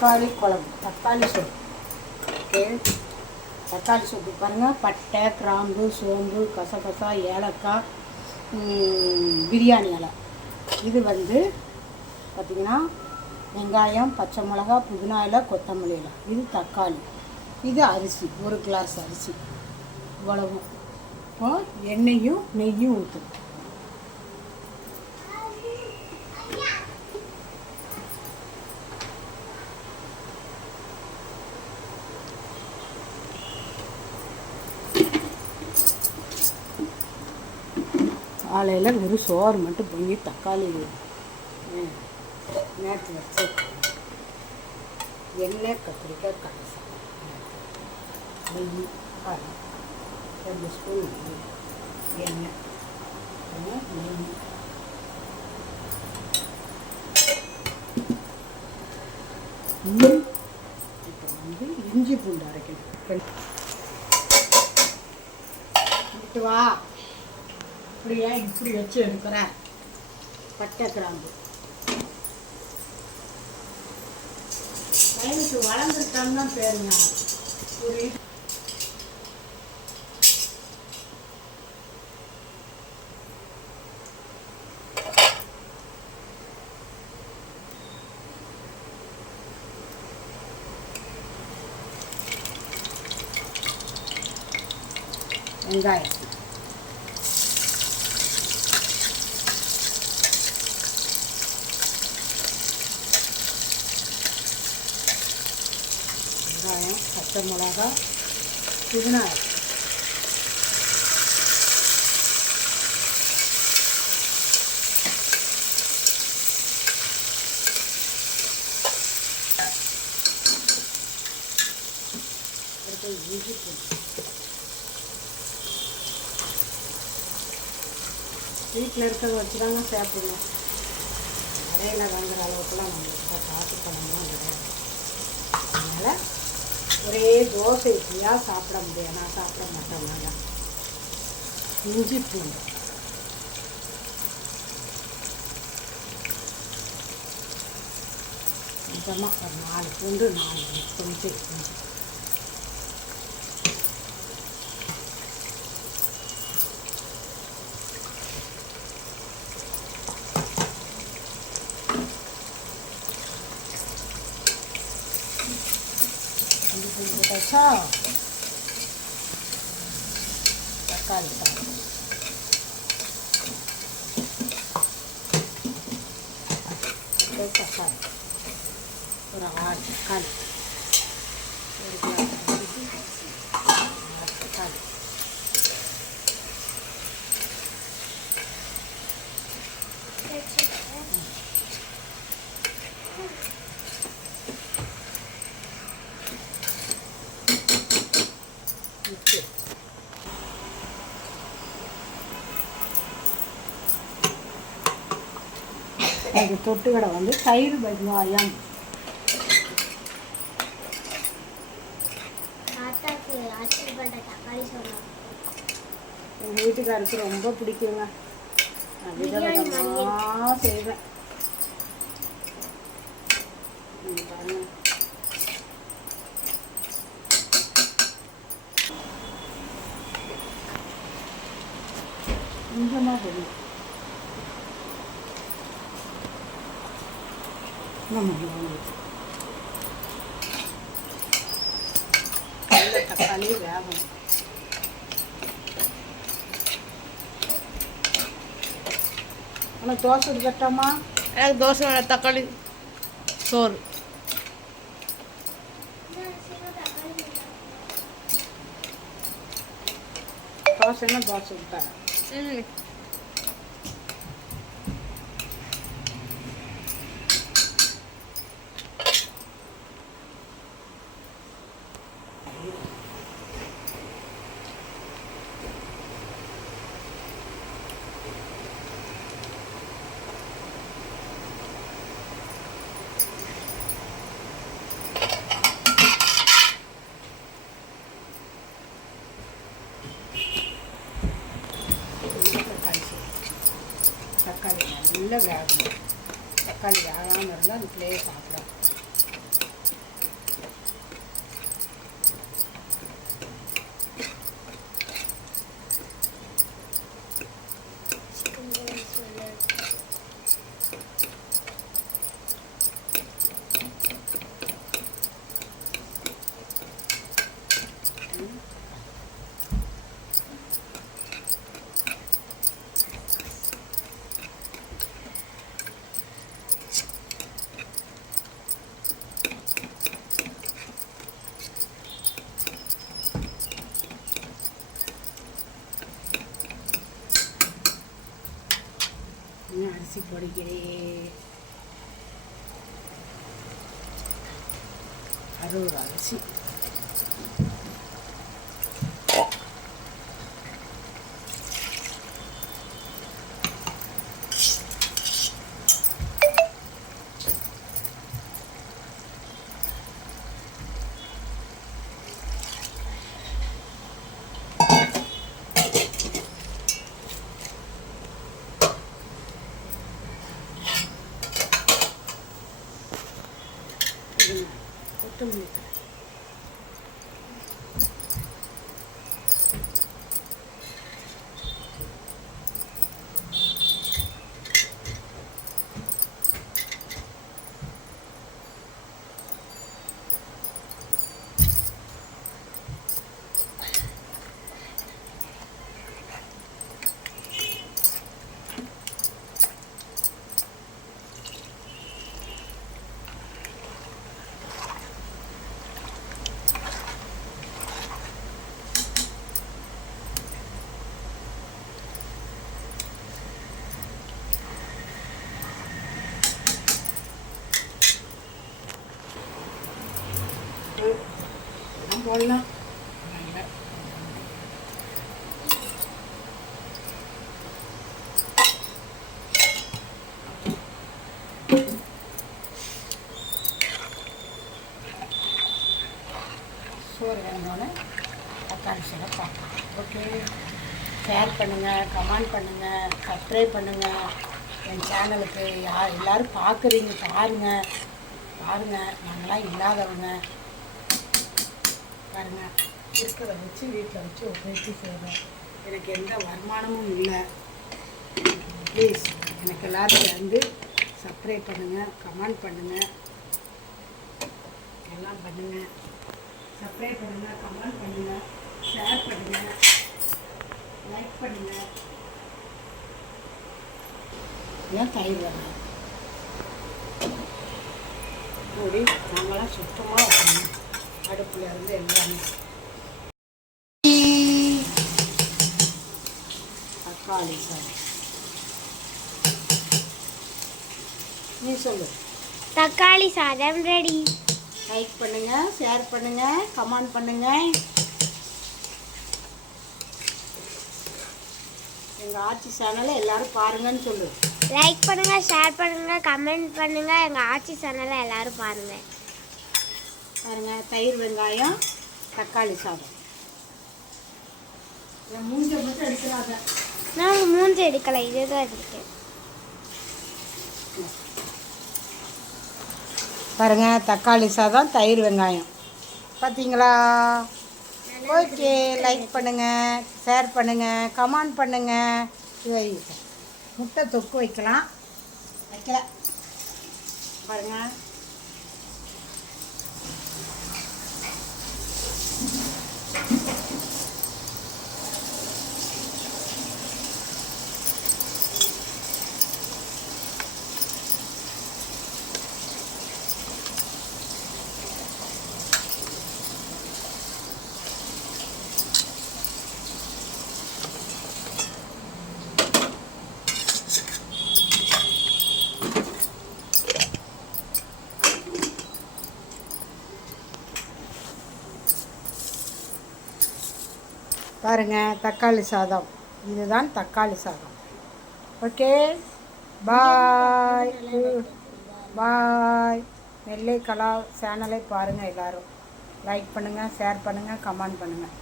தக்காளி குழம்பு, தக்காளி சோப்பு. ஓகே, தக்காளி சோப்பு பாருங்கள். பட்டை, கிராம்பு, சோம்பு, கசகசா, ஏலக்காய், பிரியாணி இலை. இது வந்து பார்த்திங்கன்னா வெங்காயம், பச்சை மிளகா, புதினா இலை, கொத்தமல்லி இலை. இது தக்காளி. இது அரிசி, 1 கிளாஸ் அரிசி. இவ்வளவும் எண்ணெயும் நெய்யும் ஊற்றும். காலையில் வெறும் சோறு மட்டும் பொங்கி தக்காளி நேற்று வச்சு எண்ணெய், கத்திரிக்காய், கடைசா, நெய், 2 ஸ்பூன் எண்ணெய், நெய். இப்போ வந்து இஞ்சி பூண்டு அரைக்கணும். விட்டு வா, இப்படியே இப்படி வச்சு எடுக்கிறேன். பட்டை, கிராம்பு பையனுக்கு வளர்ந்துருக்கான்னு தான் பேருங்க. ஒரு வெங்காயம், பச்சை மிளகா, புதினா, இஞ்சி பூண்டு. வீட்டில் இருக்கிறத வச்சு தாங்க சாப்பிடணும். கடையில் வாங்குகிற அளவுக்குலாம் நம்ம காசு பணம்லாம் கிடையாது. அதனால் ஒரே தோசை இட்லியாக சாப்பிட முடியாது. நான் சாப்பிட மாட்டேன். நல்லா இஞ்சி பூண்டு, கொஞ்சமாக ஒரு 4 பூண்டு, 4 கொஞ்சம் இஞ்சி. போட்டாச்சா? தக்காளி தக்காளி ஒரு 6 தக்காளி, 1 கிளாஸ் தக்காளி. அது தொட்டுக்கடை வந்து தயிர் வெங்காயம். எங்கள் வீட்டுக்காருக்கு ரொம்ப பிடிக்குங்க. நான் விதவிதமாக செய்வேன். பாருங்க, கொஞ்சமாக தெரியும். தக்காளி வேகும். ஆனால் தோசை இருக்கட்டாமா? எனக்கு தோசை வேணும், தக்காளி சோறு. தோசைன்னா தோசை விட்டாங்க. தக்காளி நல்லா வேகணும். தக்காளி வேகாமல் இருந்தால் அதுக்குள்ளேயே சாப்பிடலாம். போடுகிறேன். அரூர் அரிசி. கொத்தமல்லி தழை. போடலாம். சோறு வேணும்னு தக்காளி சாதம் பார்க்கலாம். ஓகே, ஷேர் பண்ணுங்கள், கமெண்ட் பண்ணுங்கள், சப்ஸ்கிரைப் பண்ணுங்கள். என் சேனலுக்கு எல்லோரும் பார்க்குறீங்க, பாருங்கள். நாங்களாம் இல்லாதவங்க பாருங்கள். இருக்கிறத வச்சு வீட்டில் வச்சு உபயோகித்து செய்கிறேன். எனக்கு எந்த வருமானமும் இல்லை. ப்ளீஸ் எனக்கு எல்லோரும் வந்து சப்ஸ்கிரைப் பண்ணுங்கள், கமெண்ட் பண்ணுங்கள், எல்லாம் பண்ணுங்கள். சப்ஸ்கிரைப் பண்ணுங்கள், கமெண்ட் பண்ணுங்கள், ஷேர் பண்ணுங்கள், லைக் பண்ணுங்கள். ஏன் தயிர் வேணும் மூடி நாங்களாம் சுத்தமாக வைக்கணும். அடுப்பில் இருந்து எல்லாமே தக்காளி சாதம். நீ சொல்லு. தக்காளி சாதம் ரெடி. லைக் பண்ணுங்கள், ஷேர் பண்ணுங்கள், கமெண்ட் பண்ணுங்கள். எங்கள் ஆச்சி சேனலை எல்லோரும் பாருங்கன்னு சொல்லு. லைக் பண்ணுங்கள், ஷேர் பண்ணுங்கள், கமெண்ட் பண்ணுங்கள். எங்கள் ஆச்சி சேனலை எல்லோரும் பாருங்கள். பாருங்கள், தயிர் வெங்காயம் தக்காளி சாதம். என் மூஞ்சை மட்டும் எடுக்கிறாங்க. நான் மூஞ்சி எடுக்கலை, இதுதான் எடுத்தேன். பாருங்கள், தக்காளி சாதம் தயிர் வெங்காயம் பார்த்தீங்களா? ஓகே, லைக் பண்ணுங்கள், ஷேர் பண்ணுங்கள், கமெண்ட் பண்ணுங்கள். முட்டை தொக்கு வைக்கலாம், வைக்கல பாருங்கள். பாருங்கள், தக்காளி சாதம். இதுதான் தக்காளி சாதம். ஓகே, பாய் பாய். நெல்லை கலா சேனலை பாருங்கள் எல்லோரும். லைக் பண்ணுங்கள், ஷேர் பண்ணுங்கள், கமெண்ட் பண்ணுங்கள்.